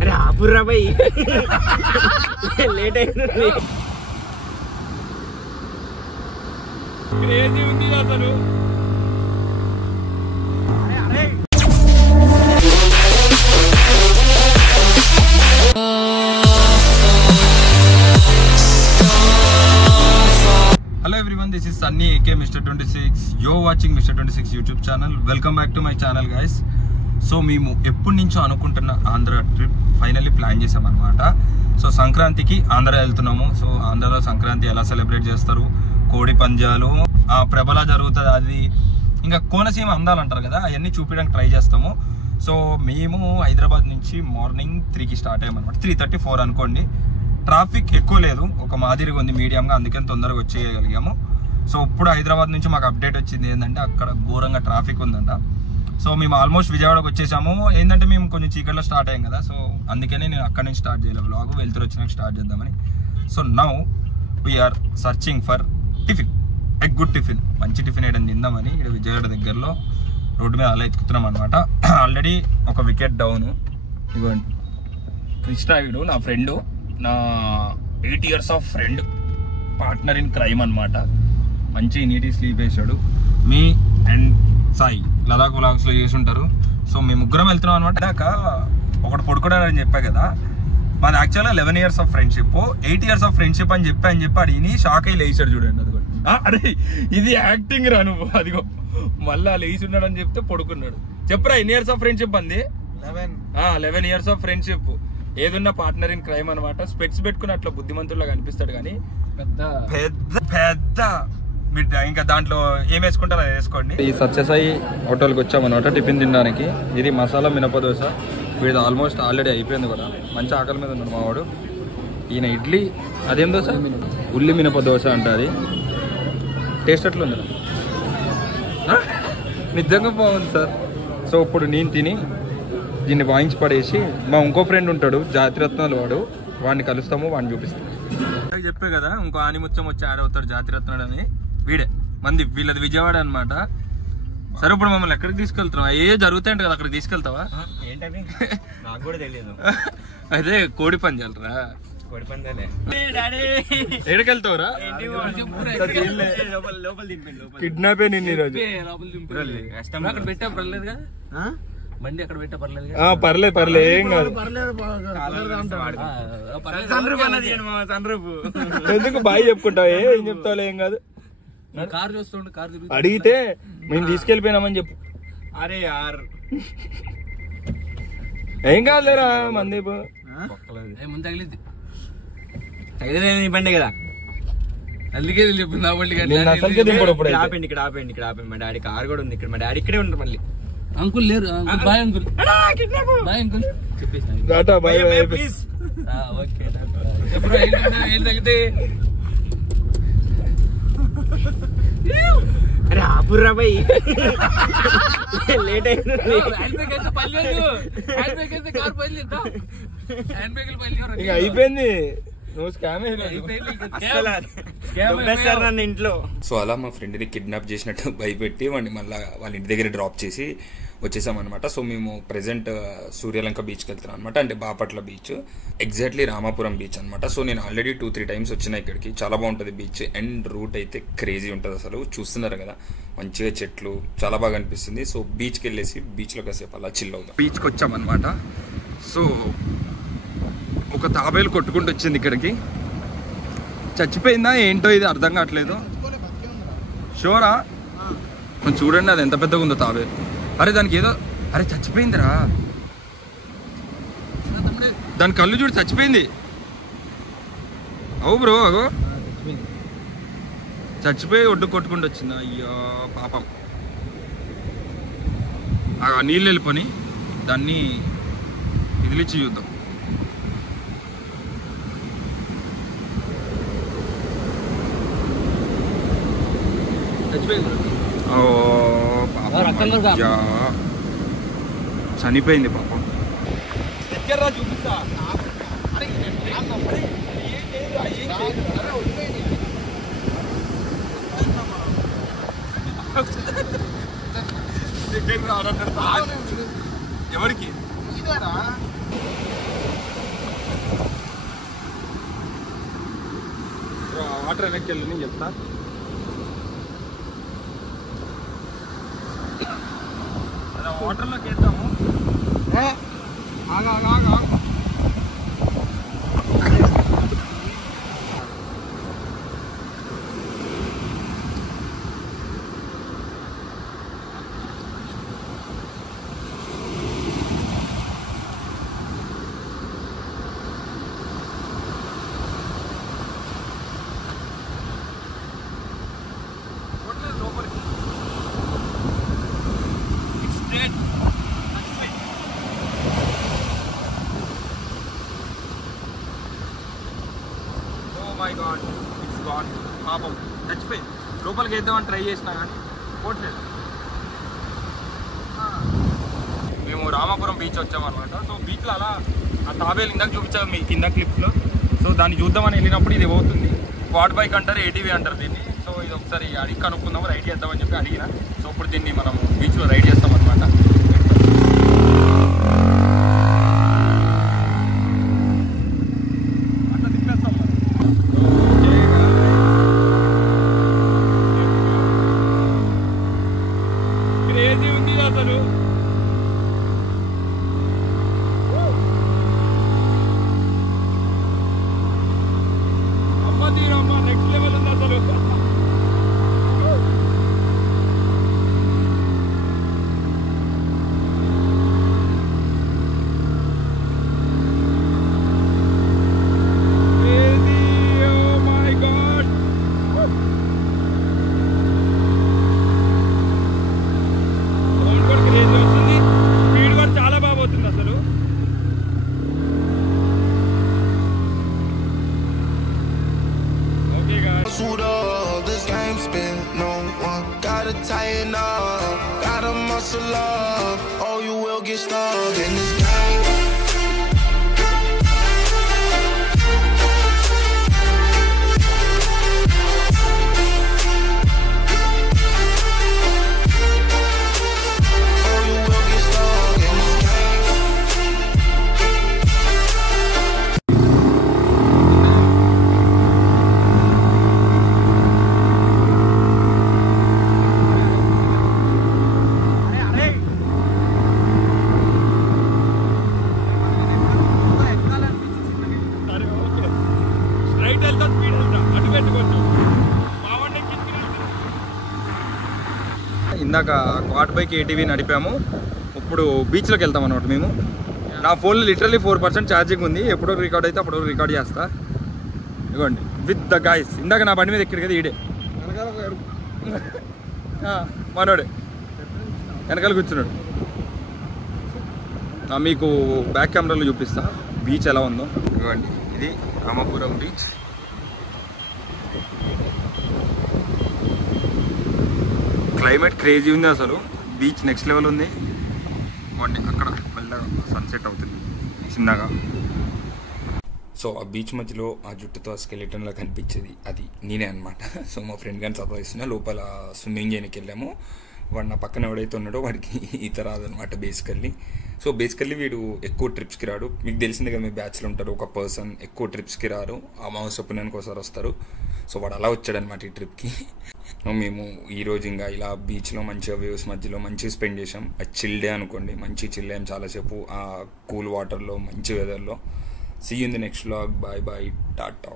అరే ఆపుర్రా భయ్ లేట్ అయింది క్రేజీ ఉంది అసలు Hello everyone, this is Sunny aka Mr. 26. You're watching Mr. 26 YouTube channel. Welcome back to my channel guys. So మేము ఎప్పటి నుంచో అనుకుంటున్న ఆంధ్ర ట్రిప్ ఫైనల్లీ ప్లాన్ చేసామన్నమాట. సో సంక్రాంతికి ఆంధ్ర వెళ్తున్నాము. సో ఆంధ్రలో సంక్రాంతి ఎలా సెలబ్రేట్ చేస్తారు, కోడి పంజాలు, ప్రభల జరుగుతుంది, అది ఇంకా కోనసీమ అందాలంటారు కదా, అవన్నీ చూపించడానికి ట్రై చేస్తాము. సో మేము హైదరాబాద్ నుంచి మార్నింగ్ 3కి స్టార్ట్ అయ్యామన్నమాట. 3:34 అనుకోండి. ట్రాఫిక్ ఎక్కువ లేదు, ఒక మాదిరిగా ఉంది మీడియంగా, అందుకని తొందరగా వచ్చేయగలిగాము. సో ఇప్పుడు హైదరాబాద్ నుంచి మాకు అప్డేట్ వచ్చింది ఏంటంటే అక్కడ ఘోరంగా ట్రాఫిక్ ఉందంట. సో మేము ఆల్మోస్ట్ విజయవాడకు వచ్చేసాము. ఏంటంటే మేము కొంచెం చీకట్లో స్టార్ట్ అయ్యాం కదా, సో అందుకనే నేను అక్కడి నుంచి స్టార్ట్ చేయలేదు వ్లాగ్, వెళ్తురు వచ్చినాక స్టార్ట్ చేద్దామని. So now we are searching for tiffin, a good tiffin, మంచి టిఫిన్ ఏదైనా తిందామని ఇక్కడ విజయవాడ దగ్గరలో రోడ్డు మీద అలా ఎత్తుకుతున్నాం అనమాట. ఆల్రెడీ ఒక వికెట్ డౌన్. ఇదిగోండి కృష్ణాయుడు నా ఫ్రెండు, నా 8 years of friend, partner in crime అనమాట. మంచి నీటి స్లీప్ వేసాడు. మీ అండ్ సాయి లదాఖ్ వ్లాగ్స్లో చేసి ఉంటారు. సో మేము ముగ్గురం వెళ్తున్నాం అనమాట. దాక ఒకటి పడుకోవడానికి చెప్పా కదా, మాది యాక్చువల్గా 11 years of friendship, 8 years of friendship అని చెప్పి అడిగి షాక్ అయ్యి లేచాడు చూడండి. అది కూడా అరే ఇది యాక్టింగ్ రా నువ్వు, అదిగో మళ్ళీ లేచి ఉన్నాడు అని చెప్తే పడుకున్నాడు. చెప్పురా ఎన్ని ఇయర్స్ ఆఫ్ ఫ్రెండ్షిప్ అంది? 11 years ఆఫ్ ఫ్రెండ్షిప్. ఏదున్నా పార్ట్నర్ ఇన్ క్రైమ్ అనమాట. స్పెట్స్ పెట్టుకుని అట్లా బుద్ధిమంతుల్లా కనిపిస్తాడు కానీ పెద్ద పెద్ద పెద్ద ఇంకా దాంట్లో ఏం వేసుకుంటారో అది వేసుకోండి. ఈ సత్యసాయి హోటల్కి వచ్చామన్నమాట టిఫిన్ తినడానికి. ఇది మసాలా మినప దోశ. వీడు ఆల్మోస్ట్ ఆల్రెడీ అయిపోయింది కూడా, మంచి ఆకలి మీద ఉన్నాడు మావాడు. ఈయన ఇడ్లీ, అదేం దోశ? ఉల్లి మినప దోశ అంట. అది టేస్ట్ ఎట్లుంది? నిజంగా బాగుంది సార్. సో ఇప్పుడు నేను తిని దీన్ని వాయించి పడేసి మా ఇంకో ఫ్రెండ్ ఉంటాడు జాతిరత్నాలు, వాడిని కలుస్తాము, వాడిని చూపిస్తాము. చెప్పే కదా ఇంకో ఆనిముత్యం వచ్చి యాడ్ అవుతాడు జాతిరత్నాడు అని. వీడే మంది, వీళ్ళది విజయవాడ అనమాట. సరే ఇప్పుడు మమ్మల్ని ఎక్కడికి తీసుకెళ్తున్నావు? ఏ జరుగుతాయంట కదా, అక్కడికి తీసుకెళ్తావా? ఏంటంటే నాకు కూడా తెలియదు. అదే కోడి పంజాలరా, కోడి పందాలే. ఎక్కడికెళ్తావురా? కిడ్నాప్ నిన్ను ఈరోజు. బండి అక్కడ పెట్టా పర్లేదు, పర్లేదు ఏం కాదు. ఎందుకు బాయ్ చెప్పుకుంటావు? ఏం చెప్తావు? ఏం కాదు. కార్ చూస్తుండే, కార్ అడిగితే మేము తీసుకెళ్ళిపోయినామని చెప్పు. అరే యార్ ఏం కాదులేరా మంది ముందు తగిలింది, తగిలేదు నీ బండి కదా, అందుకే చెప్పు నా బండి. ఆపండి ఇక్కడ, ఆపండి ఇక్కడ, ఆపండి. మా డాడీ కార్ కూడా ఉంది ఇక్కడ, మా డాడీ ఇక్కడే ఉంటారు. మళ్ళీ అంకుల్ లేరు? బాయ్ అంకుల్, బాయ్ అంకుల్ చెప్పేసి ప్లీజ్. ఓకే ఏం తగ్గితే? అరే ఆపుర్రా భయ్ లేట్ అయింది. అయిపోయింది, ఇంట్లో. సో అలా మా ఫ్రెండ్ని కిడ్నాప్ చేసినట్టు భయపెట్టి వాడిని మళ్ళీ వాళ్ళ ఇంటి దగ్గర డ్రాప్ చేసి వచ్చేసామన్నమాట. సో మేము ప్రెజెంట్ సూర్యలంక బీచ్కి వెళ్తున్నాం అనమాట, అంటే Bapatla beach, exactly Ramapuram beach అనమాట. సో నేను ఆల్రెడీ 2-3 times వచ్చినా ఇక్కడికి. చాలా బాగుంటుంది బీచ్, అండ్ రూట్ అయితే క్రేజీ ఉంటుంది అసలు. చూస్తున్నారు కదా మంచిగా చెట్లు, చాలా బాగా అనిపిస్తుంది. సో బీచ్కి వెళ్ళేసి బీచ్లో కాసేపు అలా చిల్ అవుతాం. బీచ్కి వచ్చామన్నమాట. సో ఒక తాబేలు కొట్టుకుంటూ వచ్చింది ఇక్కడికి. చచ్చిపోయిందా ఏంటో ఇది అర్థం కావట్లేదు. షోరా చూడండి అది ఎంత పెద్దగా ఉందో తాబేలు. అరే దానికి ఏదో, అరే చచ్చిపోయిందిరా, దాని కళ్ళు చూడు చచ్చిపోయింది. అవు బ్రో, అగో చచ్చిపోయి ఒడ్డు కొట్టుకుంటూ వచ్చింది. అయ్యో పాపం. నీళ్ళు వెళ్ళిపోని దాన్ని ఇదిలిచ్చి చూద్దాం. చనిపోయింది పాపం. చూపిస్తా ఎవరికి వాటర్ వెనక్కి వెళ్ళి నేను చెప్తా. వాటర్లోకి వేద్దాము. పాపం చచ్చిపోయింది. లోపలికి వేద్దామని ట్రై చేసినా కానీ పోట్లేదు. మేము రామాపురం బీచ్ వచ్చామన్నమాట. సో బీచ్లో అలా ఆ తాబేలు ఇందాక చూపించాము మీ కింద క్లిప్స్లో. సో దాన్ని చూద్దామని వెళ్ళినప్పుడు ఇది పోతుంది. క్వాడ్ బైక్ అంటారు, ATV అంటారు దీన్ని. సో ఇది ఒకసారి అడిగి కనుక్కుందాము, రైడ్ చేద్దామని చెప్పి అడిగిన. సో ఇప్పుడు దీన్ని మనం బీచ్లో రైడ్ చేస్తాం అనమాట. అట్లా తిప్పేస్తాం మనం. క్రేజీ ఉంది అసలు. అమ్మ తీరమ్మ నెక్స్ట్ లెవెల్ ఉంది అసలు. Tighten up, gotta muscle up, or you will get stuck in this game. Or you will get stuck in this game. ఇందాక క్వాడ్ బైక్ ATV నడిపాము. ఇప్పుడు బీచ్లోకి వెళ్తాం అన్నమాట. మేము నా ఫోన్లో లిటరల్లీ 4% ఛార్జింగ్ ఉంది. ఎప్పుడో రికార్డ్ అయితే అప్పుడు రికార్డ్ చేస్తా. ఇదిగోండి విత్ ద గైస్. ఇందాక నా బండి మీద ఎక్కడి కదా ఈడే మనోడే వెనకాల కూర్చున్నాడు. మీకు బ్యాక్ కెమెరాలో చూపిస్తా బీచ్ ఎలా ఉందో. ఇదిగోండి ఇది రామాపురం బీచ్. క్లైమేట్ క్రేజీ ఉంది అసలు. బీచ్ నెక్స్ట్ లెవెల్ ఉంది. అక్కడ మెల్లగా సన్సెట్ అవుతుంది చిన్నగా. సో ఆ బీచ్ మధ్యలో ఆ జుట్టుతో ఆ స్కెలిటన్లా కనిపించేది అది నేనే అనమాట. సో మా ఫ్రెండ్ గారిని సతాయిస్తున్నా. లోపల స్విమ్మింగ్ చేయడానికి వెళ్ళాము. వాడు నా పక్కన ఎవడైతే ఉన్నాడో వాడికి ఈత రాదనమాట బేసికల్లీ. సో బేసికల్లీ వీడు ఎక్కువ ట్రిప్స్కి రాడు. మీకు తెలిసిందే కదా, మీ బ్యాచ్లో ఉంటారు ఒక పర్సన్ ఎక్కువ ట్రిప్స్కి రారు, అమావాస్య పుణ్యానికి ఒకసారి వస్తారు. సో వాడు అలా వచ్చాడనమాట ఈ ట్రిప్కి. మేము ఈరోజు ఇంకా ఇలా బీచ్లో మంచిగా వేవ్స్ మధ్యలో మంచిగా స్పెండ్ చేసాం. అది చిల్ డే అనుకోండి, మంచి చిల్ అయ్యాం చాలాసేపు ఆ కూల్ వాటర్లో మంచి వెదర్లో. See you in the next vlog. Bye bye, Tata.